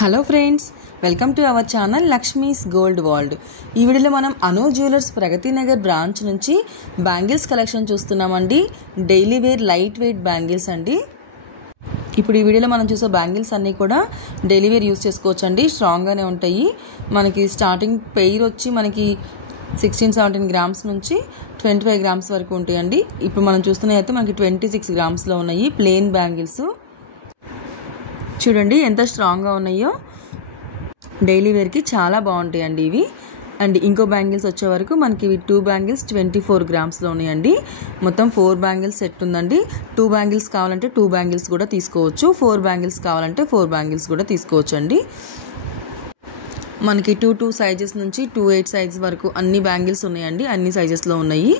Hello friends, welcome to our channel Lakshmi's gold world. ఈ వీడియోలో మనం అను జ్యువెలర్స్ ప్రగతి నగర్ బ్రాంచ్ నుంచి బ్యాంగిల్స్ కలెక్షన్ చూస్తున్నామండి. Daily wear light weight bangles అండి. ఇప్పుడు ఈ వీడియోలో మనం చూసే బ్యాంగిల్స్ అన్నీ కూడా డైలీ వేర్ యూస్ చేసుకోవచ్చు అండి. స్ట్రాంగ్గానే ఉంటాయి. మనకి స్టార్టింగ్ పెయిర్ వచ్చి మనకి 16-17 గ్రామ్స్ నుంచి 25 గ్రామ్స్ వరకు ఉంటాయండి. ఇప్పుడు మనం చూస్తున్నవి అయితే మనకి 26 గ్రామ్స్లో ఉన్నాయి ప్లెయిన్ బ్యాంగిల్స్. చూడండి ఎంత స్ట్రాంగ్గా ఉన్నాయో. డైలీ వేర్కి చాలా బాగుంటాయండి ఇవి. అండ్ ఇంకో బ్యాంగిల్స్ వచ్చే వరకు మనకి ఇవి 2 బ్యాంగిల్స్ 24 గ్రామ్స్లో ఉన్నాయండి. మొత్తం 4 బ్యాంగిల్స్ సెట్ ఉందండి. 2 బ్యాంగిల్స్ కావాలంటే 2 బ్యాంగిల్స్ కూడా తీసుకోవచ్చు. 4 బ్యాంగిల్స్ కావాలంటే 4 బ్యాంగిల్స్ కూడా తీసుకోవచ్చు అండి. మనకి 2 సైజెస్ నుంచి 2-8 సైజ్ వరకు అన్ని బ్యాంగిల్స్ ఉన్నాయండి. అన్ని సైజెస్లో ఉన్నాయి.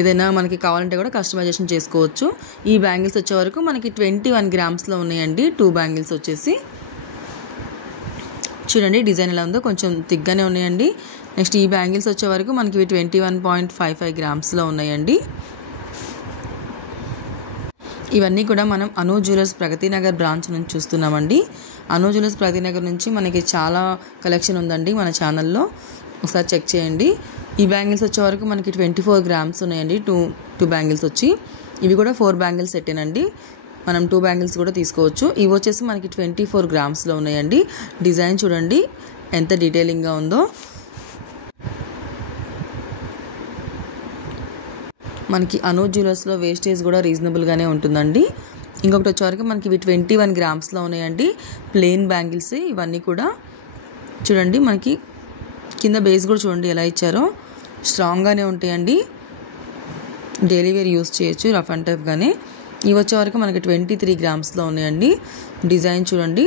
ఏదైనా మనకి కావాలంటే కూడా కస్టమైజేషన్ చేసుకోవచ్చు. ఈ బ్యాంగిల్స్ వచ్చే వరకు మనకి 21 గ్రామ్స్లో ఉన్నాయండి 2 బ్యాంగిల్స్ వచ్చేసి. చూడండి డిజైన్ ఎలా ఉందో, కొంచెం థిక్గానే ఉన్నాయండి. నెక్స్ట్ ఈ బ్యాంగిల్స్ వచ్చే వరకు మనకి ఇవి 21.55 గ్రామ్స్లో ఉన్నాయండి. ఇవన్నీ కూడా మనం అను జ్యువెలర్స్ ప్రగతి నగర్ బ్రాంచ్ నుంచి చూస్తున్నామండి. అను జ్యువెలర్స్ ప్రగతి నగర్ నుంచి మనకి చాలా కలెక్షన్ ఉందండి మన ఛానల్లో, ఒకసారి చెక్ చేయండి. ఈ బ్యాంగిల్స్ వచ్చే వరకు మనకి 24 గ్రామ్స్ ఉన్నాయండి. టూ బ్యాంగిల్స్ వచ్చి ఇవి కూడా 4 బ్యాంగిల్స్ సెట్టేనండి. మనం 2 బ్యాంగిల్స్ కూడా తీసుకోవచ్చు. ఇవి వచ్చేసి మనకి 24 గ్రామ్స్లో ఉన్నాయండి. డిజైన్ చూడండి ఎంత డీటెయిలింగ్గా ఉందో. మనకి అను జ్యువెలర్స్లో వేస్టేజ్ కూడా రీజనబుల్గానే ఉంటుందండి. ఇంకొకటి వచ్చేవరకు మనకి ఇవి 21 గ్రామ్స్లో ఉన్నాయండి ప్లెయిన్ బ్యాంగిల్స్. ఇవన్నీ కూడా చూడండి, మనకి కింద బేస్ కూడా చూడండి ఎలా ఇచ్చారో, స్ట్రాంగ్గానే ఉంటాయండి. డైలీ వేర్ యూస్ చేయొచ్చు రఫ్ అండ్ టఫ్గానే. ఇవి వచ్చేవరకు మనకి 23 గ్రామ్స్లో ఉన్నాయండి. డిజైన్ చూడండి.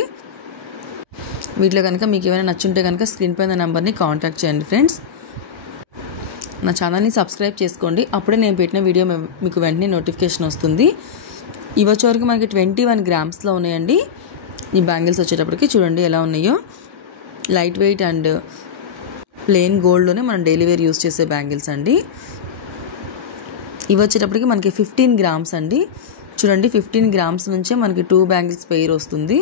వీటిలో కనుక మీకు ఏమైనా నచ్చుంటే కనుక స్క్రీన్ పైన నెంబర్ని కాంటాక్ట్ చేయండి ఫ్రెండ్స్. నా ఛానల్ని సబ్స్క్రైబ్ చేసుకోండి, అప్పుడే నేను పెట్టిన వీడియో మీకు వెంటనే నోటిఫికేషన్ వస్తుంది. ఇవి వచ్చేవరకు మనకి 21 గ్రామ్స్లో ఉన్నాయండి. ఈ బ్యాంగిల్స్ వచ్చేటప్పటికి చూడండి ఎలా ఉన్నాయో. లైట్ వెయిట్ అండ్ ప్లెయిన్ గోల్డ్లోనే మనం డైలీ వేర్ యూస్ చేసే బ్యాంగిల్స్ అండి. ఇవి వచ్చేటప్పటికి మనకి 15 గ్రామ్స్ అండి. చూడండి 15 గ్రామ్స్ నుంచే మనకి 2 బ్యాంగిల్స్ పెయిర్ వస్తుంది.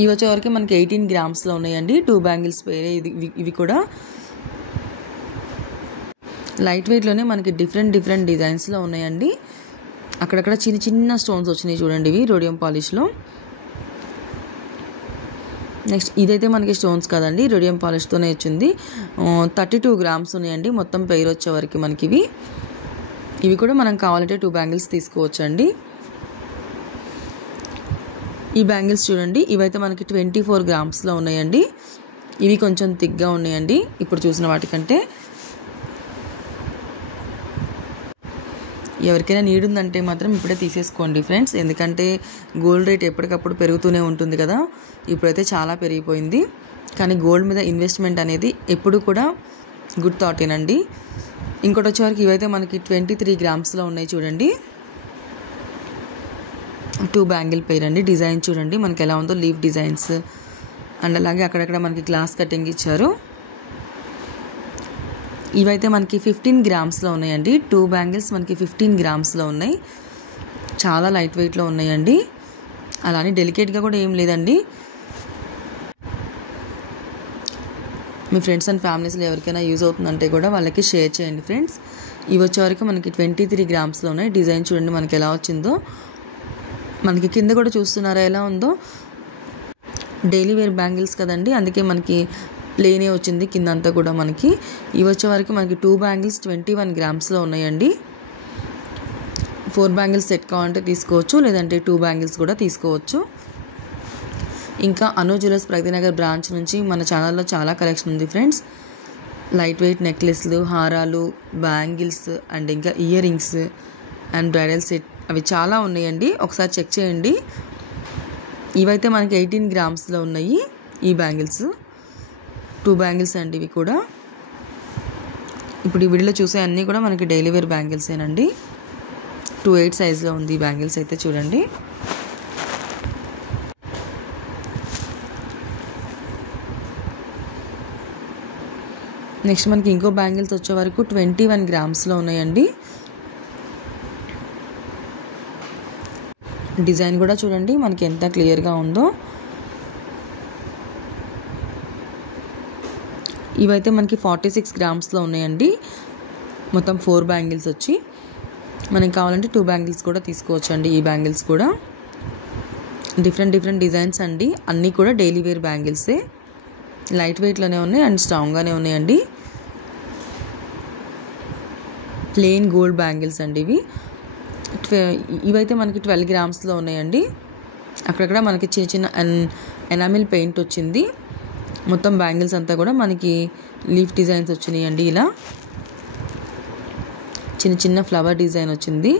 ఇవి వచ్చేవరకు మనకి 18 గ్రామ్స్లో ఉన్నాయండి 2 బ్యాంగిల్స్ పెయిర్. ఇవి కూడా లైట్ వెయిట్లోనే మనకి డిఫరెంట్ డిజైన్స్లో ఉన్నాయండి. అక్కడక్కడ చిన్న స్టోన్స్ వచ్చినాయి చూడండి, ఇవి రోడియం పాలిష్లో. నెక్స్ట్ ఇదైతే మనకి స్టోన్స్ కాదండి, రోడియం పాలిష్తోనే వచ్చింది. 32 గ్రామ్స్ ఉన్నాయండి మొత్తం పెయిర్ వచ్చేవరకు మనకి ఇవి కూడా మనం కావాలంటే 2 బ్యాంగిల్స్ తీసుకోవచ్చండి. ఈ బ్యాంగిల్స్ చూడండి, ఇవైతే మనకి 24 గ్రామ్స్లో ఉన్నాయండి. ఇవి కొంచెం థిక్గా ఉన్నాయండి ఇప్పుడు చూసిన వాటికంటే. ఎవరికైనా నీడ్ ఉందంటే మాత్రం ఇప్పుడే తీసేసుకోండి ఫ్రెండ్స్, ఎందుకంటే గోల్డ్ రేట్ ఎప్పటికప్పుడు పెరుగుతూనే ఉంటుంది కదా. ఇప్పుడైతే చాలా పెరిగిపోయింది. కానీ గోల్డ్ మీద ఇన్వెస్ట్మెంట్ అనేది ఎప్పుడు కూడా గుడ్ థాటేనండి. ఇంకోటి వచ్చేవరకు ఇవైతే మనకి 23 గ్రామ్స్లో ఉన్నాయి చూడండి. 2 బ్యాంగిల్ పెయిర్ అండి. డిజైన్ చూడండి మనకి ఎలా ఉందో, లీఫ్ డిజైన్స్ అండ్ అలాగే అక్కడక్కడ మనకి గ్లాస్ కటింగ్ ఇచ్చారు. ఇవైతే మనకి 15 గ్రామ్స్లో ఉన్నాయండి. 2 బ్యాంగిల్స్ మనకి 15 గ్రామ్స్లో ఉన్నాయి. చాలా లైట్ వెయిట్లో ఉన్నాయండి. అలానే డెలికేట్గా కూడా ఏం లేదండి. మీ ఫ్రెండ్స్ అండ్ ఫ్యామిలీస్లో ఎవరికైనా యూజ్ అవుతుందంటే కూడా వాళ్ళకి షేర్ చేయండి ఫ్రెండ్స్. ఇవి వచ్చేవరకు మనకి 23 గ్రామ్స్లో ఉన్నాయి. డిజైన్ చూడండి మనకి ఎలా వచ్చిందో. మనకి కింద కూడా చూస్తున్నారా ఎలా ఉందో. డైలీ వేర్ బ్యాంగిల్స్ కదండి, అందుకే మనకి ప్లేనే వచ్చింది కింద అంతా కూడా మనకి. ఇవి వచ్చే వరకు మనకి 2 బ్యాంగిల్స్ 21 గ్రామ్స్లో ఉన్నాయండి. 4 బ్యాంగిల్స్ సెట్ కావాలంటే తీసుకోవచ్చు, లేదంటే 2 బ్యాంగిల్స్ కూడా తీసుకోవచ్చు. ఇంకా అను జ్యువెలర్స్ ప్రగతి నగర్ బ్రాంచ్ నుంచి మన ఛానల్లో చాలా కలెక్షన్ ఉంది ఫ్రెండ్స్. లైట్ వెయిట్ నెక్లెస్లు, హారాలు, బ్యాంగిల్స్ అండ్ ఇంకా ear rings and bridal set అవి చాలా ఉన్నాయండి. ఒకసారి చెక్ చేయండి. ఇవైతే మనకి 18 గ్రామ్స్లో ఉన్నాయి ఈ బ్యాంగిల్స్. 2 బ్యాంగిల్స్ అండి ఇవి కూడా. ఇప్పుడు ఈ వీడియోలో చూసే అన్నీ కూడా మనకి డైలీ వేర్ బ్యాంగిల్సేనండి. 2-8 సైజ్లో ఉంది ఈ బ్యాంగిల్స్ అయితే చూడండి. నెక్స్ట్ మనకి ఇంకో బ్యాంగిల్స్ వచ్చే వరకు 21 గ్రామ్స్లో ఉన్నాయండి. డిజైన్ కూడా చూడండి మనకి ఎంత క్లియర్గా ఉందో. ఇవైతే మనకి 46 గ్రామ్స్లో ఉన్నాయండి. మొత్తం 4 బ్యాంగిల్స్ వచ్చి, మనకి కావాలంటే 2 బ్యాంగిల్స్ కూడా తీసుకోవచ్చు అండి. ఈ బ్యాంగిల్స్ కూడా డిఫరెంట్ డిజైన్స్ అండి. అన్నీ కూడా డైలీ వేర్ బ్యాంగిల్సే, లైట్ వెయిట్లోనే ఉన్నాయి అండ్ స్ట్రాంగ్గానే ఉన్నాయండి. ప్లెయిన్ గోల్డ్ బ్యాంగిల్స్ అండి ఇవి. ఇవైతే మనకి 12 గ్రామ్స్లో ఉన్నాయండి. అక్కడక్కడ మనకి చిన్న ఎనామిల్ పెయింట్ వచ్చింది. మొత్తం బ్యాంగిల్స్ అంతా కూడా మనకి లీఫ్ డిజైన్స్ వచ్చినాయి అండి. ఇలా చిన్న ఫ్లవర్ డిజైన్ వచ్చింది.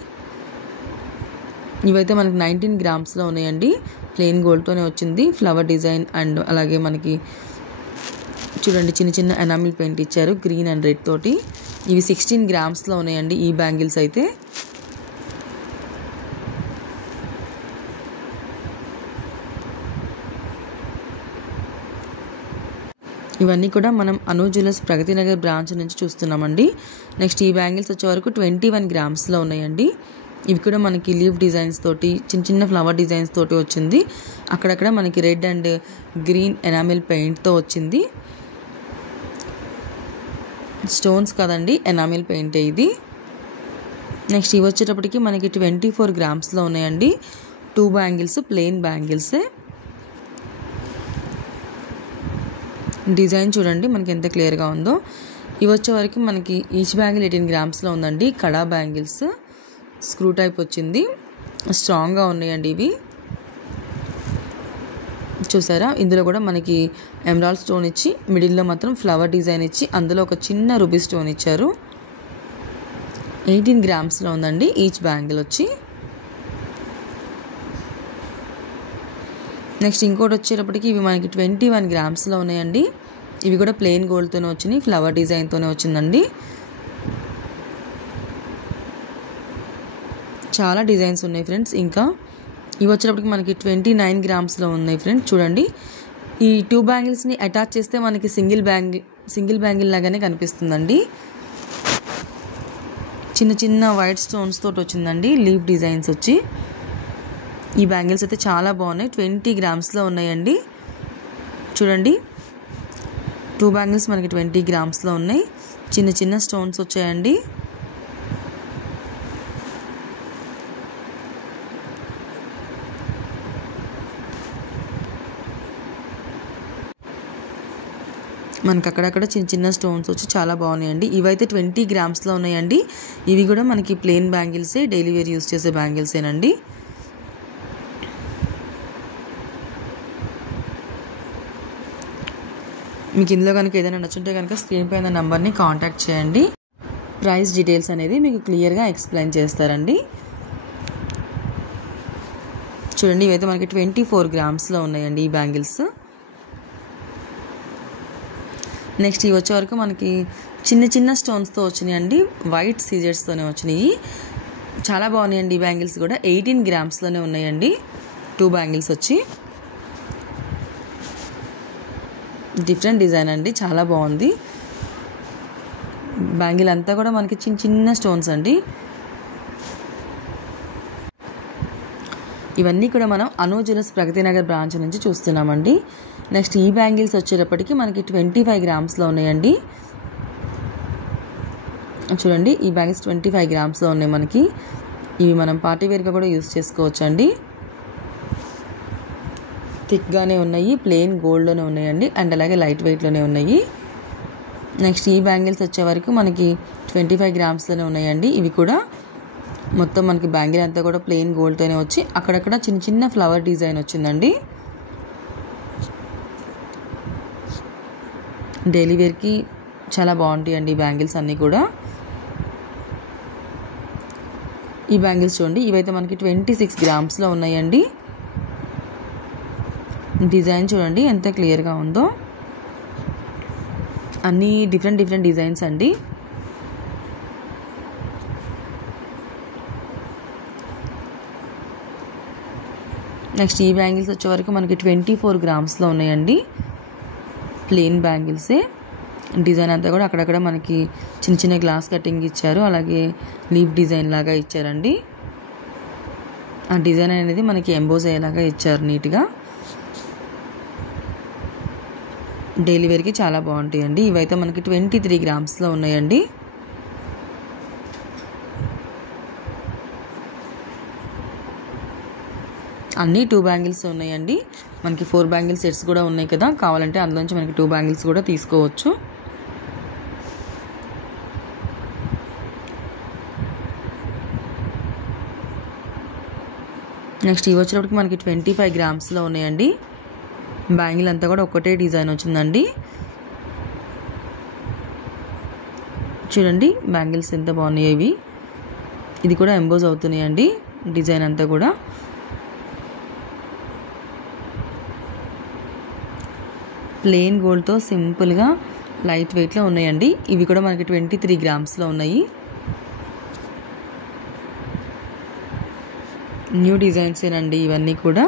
ఇవైతే మనకి 19 గ్రామ్స్లో ఉన్నాయండి. ప్లెయిన్ గోల్డ్తోనే వచ్చింది ఫ్లవర్ డిజైన్ అండ్ అలాగే మనకి చూడండి చిన్న ఎనామిల్ పెయింట్ ఇచ్చారు గ్రీన్ అండ్ రెడ్ తోటి. ఇవి 16 గ్రామ్స్లో ఉన్నాయండి ఈ బ్యాంగిల్స్ అయితే. ఇవన్నీ కూడా మనం అను జ్యువెలర్స్ ప్రగతి నగర్ బ్రాంచ్ నుంచి చూస్తున్నామండి. నెక్స్ట్ ఈ బ్యాంగిల్స్ వచ్చే వరకు 21 గ్రామ్స్లో ఉన్నాయండి. ఇవి కూడా మనకి లీఫ్ డిజైన్స్ తోటి చిన్న ఫ్లవర్ డిజైన్స్ తోటి వచ్చింది. అక్కడక్కడ మనకి రెడ్ అండ్ గ్రీన్ ఎనామిల్ పెయింట్తో వచ్చింది. స్టోన్స్ కదండి, ఎనామిల్ పెయింటే ఇది. నెక్స్ట్ ఇవి వచ్చేటప్పటికి మనకి 24 గ్రామ్స్లో ఉన్నాయండి. 2 బ్యాంగిల్స్ ప్లెయిన్ బ్యాంగిల్సే. డిజైన్ చూడండి మనకి ఎంత క్లియర్గా ఉందో. ఇవి వచ్చే వరకు మనకి ఈచ్ బ్యాంగిల్ 18 గ్రామ్స్లో ఉందండి. కడా బ్యాంగిల్స్ స్క్రూ టైప్ వచ్చింది, స్ట్రాంగ్గా ఉన్నాయండి ఇవి. చూసారా, ఇందులో కూడా మనకి ఎమరాల్డ్ స్టోన్ ఇచ్చి మిడిల్లో మాత్రం ఫ్లవర్ డిజైన్ ఇచ్చి అందులో ఒక చిన్న రూబీ స్టోన్ ఇచ్చారు. 18 గ్రామ్స్లో ఉందండి ఈచ్ బ్యాంగిల్ వచ్చి. నెక్స్ట్ ఇంకోటి వచ్చేటప్పటికి ఇవి మనకి 21 గ్రామ్స్లో ఉన్నాయండి. ఇవి కూడా ప్లెయిన్ గోల్డ్తోనే వచ్చినాయి, ఫ్లవర్ డిజైన్తోనే వచ్చిందండి. చాలా డిజైన్స్ ఉన్నాయి ఫ్రెండ్స్. ఇంకా ఇవి వచ్చేటప్పటికి మనకి 29 గ్రామ్స్లో ఉన్నాయి ఫ్రెండ్స్. చూడండి, ఈ 2 బ్యాంగిల్స్ని అటాచ్ చేస్తే మనకి సింగిల్ బ్యాంగిల్ లాగానే కనిపిస్తుందండి. చిన్న వైట్ స్టోన్స్ తోటి వచ్చిందండి లీఫ్ డిజైన్స్ వచ్చి. ఈ బ్యాంగిల్స్ అయితే చాలా బాగున్నాయి. 20 గ్రామ్స్లో ఉన్నాయండి. చూడండి, 2 బ్యాంగిల్స్ మనకి 20 గ్రామ్స్లో ఉన్నాయి. చిన్న స్టోన్స్ వచ్చాయండి. మనకి అక్కడక్కడ చిన్న స్టోన్స్ వచ్చి చాలా బాగున్నాయండి. ఇవైతే 20 గ్రామ్స్లో ఉన్నాయండి. ఇవి కూడా మనకి ప్లెయిన్ బ్యాంగిల్సే, డైలీ వేర్ యూస్ చేసే బ్యాంగిల్సేనండి. మీకు ఇందులో కనుక ఏదైనా నచ్చుంటే కనుక స్క్రీన్ పైన నెంబర్ని కాంటాక్ట్ చేయండి. ప్రైస్ డీటెయిల్స్ అనేది మీకు క్లియర్గా ఎక్స్ప్లెయిన్ చేస్తారండి. చూడండి, ఇవైతే మనకి 24 గ్రామ్స్లో ఉన్నాయండి ఈ బ్యాంగిల్స్. నెక్స్ట్ ఇవి వచ్చే వరకు మనకి చిన్న స్టోన్స్తో వచ్చినాయండి. వైట్ సీజర్స్తోనే వచ్చినాయి. చాలా బాగున్నాయండి ఈ బ్యాంగిల్స్ కూడా. 18 గ్రామ్స్లోనే ఉన్నాయండి 2 బ్యాంగిల్స్ వచ్చి. డిఫరెంట్ డిజైన్ అండి, చాలా బాగుంది. బ్యాంగిల్ అంతా కూడా మనకి చిన్న స్టోన్స్ అండి. ఇవన్నీ కూడా మనం అను జ్యువెలర్స్ ప్రగతి నగర్ బ్రాంచ్ నుంచి చూస్తున్నామండి. నెక్స్ట్ ఈ బ్యాంగిల్స్ వచ్చేటప్పటికి మనకి 25 గ్రామ్స్లో ఉన్నాయండి. చూడండి, ఈ బ్యాంగిల్స్ 25 గ్రామ్స్లో ఉన్నాయి మనకి. ఇవి మనం పార్టీ వేర్గా కూడా యూస్ చేసుకోవచ్చు అండి. థిక్గానే ఉన్నాయి, ప్లెయిన్ గోల్డ్లోనే ఉన్నాయండి అండ్ అలాగే లైట్ వెయిట్లోనే ఉన్నాయి. నెక్స్ట్ ఈ బ్యాంగిల్స్ వచ్చే వరకు మనకి 25 గ్రామ్స్లోనే ఉన్నాయండి. ఇవి కూడా మొత్తం మనకి బ్యాంగిల్ అంతా కూడా ప్లెయిన్ గోల్డ్తోనే వచ్చి అక్కడక్కడ చిన్న ఫ్లవర్ డిజైన్ వచ్చిందండి. డైలీ వేర్కి చాలా బాగుంటాయండి ఈ బ్యాంగిల్స్ అన్నీ కూడా. ఈ బ్యాంగిల్స్ చూడండి, ఇవైతే మనకి 26 గ్రామ్స్లో ఉన్నాయండి. డిజైన్ చూడండి ఎంత క్లియర్గా ఉందో. అన్నీ డిఫరెంట్ డిజైన్స్ అండి. నెక్స్ట్ ఈ బ్యాంగిల్స్ వచ్చే వరకు మనకి 24 గ్రామ్స్లో ఉన్నాయండి. ప్లెయిన్ బ్యాంగిల్సే. డిజైన్ అంతా కూడా అక్కడక్కడ మనకి చిన్న గ్లాస్ కటింగ్ ఇచ్చారు, అలాగే లీఫ్ డిజైన్ లాగా ఇచ్చారండి. ఆ డిజైన్ అనేది మనకి ఎంబోజ్ అయ్యేలాగా ఇచ్చారు నీట్గా. డైలీ వేర్కి చాలా బాగుంటాయండి. ఇవైతే మనకి 23 గ్రామ్స్లో ఉన్నాయండి. అన్నీ 2 బ్యాంగిల్స్ ఉన్నాయండి. మనకి 4 బ్యాంగిల్ సెట్స్ కూడా ఉన్నాయి కదా, కావాలంటే అందులోంచి మనకి 2 బ్యాంగిల్స్ కూడా తీసుకోవచ్చు. నెక్స్ట్ ఇవి వచ్చేటప్పటికి మనకి 25 గ్రామ్స్లో ఉన్నాయండి. బ్యాంగిల్ అంతా కూడా ఒకటే డిజైన్ వచ్చిందండి. చూడండి బ్యాంగిల్స్ ఎంత బాగున్నాయి ఇవి. ఇది కూడా ఎంబోజ్ అవుతున్నాయండి డిజైన్ అంతా కూడా. ప్లెయిన్ గోల్డ్తో సింపుల్గా లైట్ వెయిట్లో ఉన్నాయండి. ఇవి కూడా మనకి 23 గ్రామ్స్లో ఉన్నాయి. న్యూ డిజైన్స్ ఏనండి ఇవన్నీ కూడా.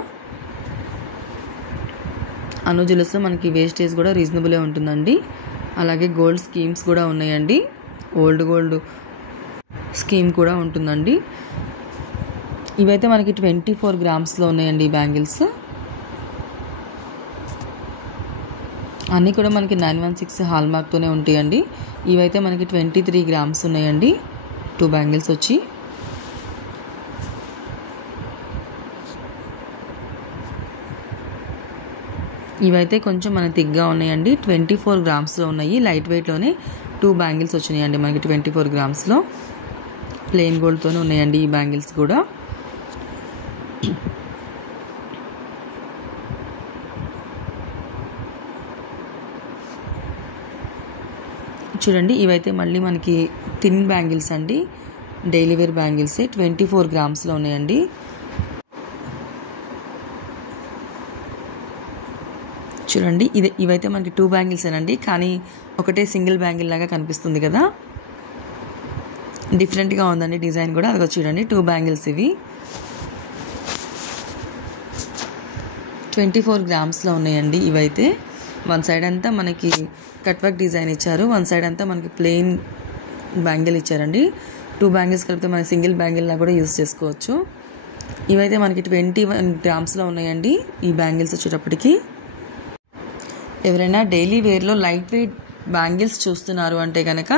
అను జ్యువెలర్స్లో మనకి వేస్టేజ్ కూడా రీజనబులే ఉంటుందండి. అలాగే గోల్డ్ స్కీమ్స్ కూడా ఉన్నాయండి. ఓల్డ్ గోల్డ్ స్కీమ్ కూడా ఉంటుందండి. ఇవైతే మనకి 24 గ్రామ్స్లో ఉన్నాయండి ఈ బ్యాంగిల్స్. అన్నీ కూడా మనకి 916 హాల్ మార్క్తోనే ఉంటాయండి. ఇవైతే మనకి 23 గ్రామ్స్ ఉన్నాయండి 2 బ్యాంగిల్స్ వచ్చి. ఇవైతే కొంచెం మనకి థిక్గా ఉన్నాయండి. 24 గ్రామ్స్లో ఉన్నాయి. లైట్ వెయిట్లోనే 2 బ్యాంగిల్స్ వచ్చినాయండి మనకి 24 గ్రామ్స్లో. ప్లెయిన్ గోల్డ్తోనే ఉన్నాయండి ఈ బ్యాంగిల్స్ కూడా. చూడండి ఇవైతే మళ్ళీ మనకి థిన్ బ్యాంగిల్స్ అండి. డైలీ వేర్ బ్యాంగిల్సే 24 గ్రామ్స్లో ఉన్నాయండి. చూడండి ఇవైతే మనకి 2 బ్యాంగిల్స్ ఏనండి, కానీ ఒకటే సింగిల్ బ్యాంగిల్ లాగా కనిపిస్తుంది కదా, డిఫరెంట్గా ఉందండి డిజైన్ కూడా. అదిగో చూడండి 2 బ్యాంగిల్స్ ఇవి 24 గ్రామ్స్లో ఉన్నాయండి. ఇవైతే వన్ సైడ్ అంతా మనకి కట్ వర్క్ డిజైన్ ఇచ్చారు, వన్ సైడ్ అంతా మనకి ప్లెయిన్ బ్యాంగిల్ ఇచ్చారండి. 2 బ్యాంగిల్స్ కలిపితే మనకి సింగిల్ బ్యాంగిల్లా కూడా యూజ్ చేసుకోవచ్చు. ఇవైతే మనకి 21 గ్రామ్స్లో ఉన్నాయండి ఈ బ్యాంగిల్స్ వచ్చేటప్పటికి. ఎవరైనా డైలీ వేర్లో లైట్ వెయిట్ బ్యాంగిల్స్ చూస్తున్నారు అంటే కనుక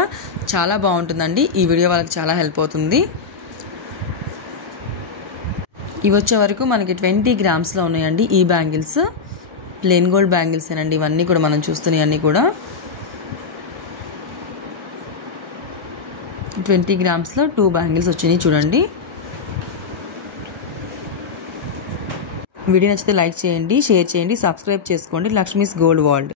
చాలా బాగుంటుందండి. ఈ వీడియో వాళ్ళకి చాలా హెల్ప్ అవుతుంది. ఇవి వచ్చే వరకు మనకి 20 గ్రామ్స్లో ఉన్నాయండి ఈ బ్యాంగిల్స్. ప్లెయిన్ గోల్డ్ బ్యాంగిల్స్ ఏనండి ఇవన్నీ కూడా మనం చూస్తున్నాయి అన్నీ కూడా. 20 గ్రామ్స్లో 2 బ్యాంగిల్స్ వచ్చినాయి చూడండి. వీడియో నచ్చితే లైక్ చేయండి, షేర్ చేయండి, సబ్స్క్రైబ్ చేసుకోండి. Lakshmi's gold world.